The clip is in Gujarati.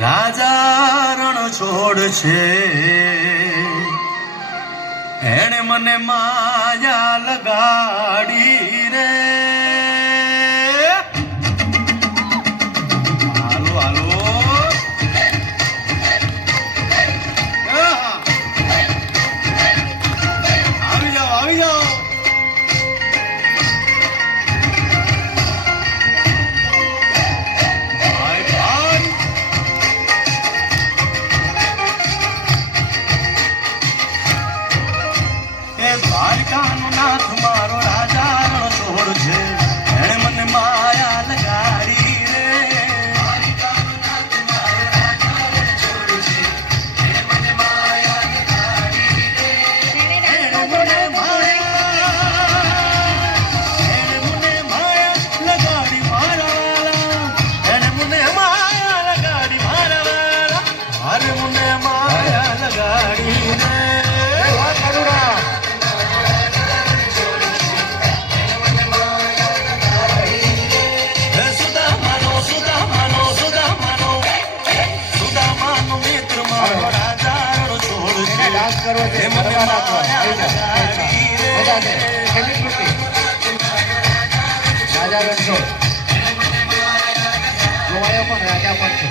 રાજા રણ છોડ છે એણે મને માયા લગાડી રે હાલો હાલો આવી જાઓ આવી જાઓ દ્વારકાનો નાથ મારો રાજા રણ છોડ છે એણે મને માયા લગાડી રે દ્વારકાનો નાથ મારો રાજા રણ છોડ છે એણે મને માયા લગાડી રે એણે મને માયા લગાડી મારા વાલા એણે મને માયા લગાડી મારા વાલા અરે મને માયા લગાડી રે રાજા રણછોડ જોવાયો પણ રાજા પણ છે.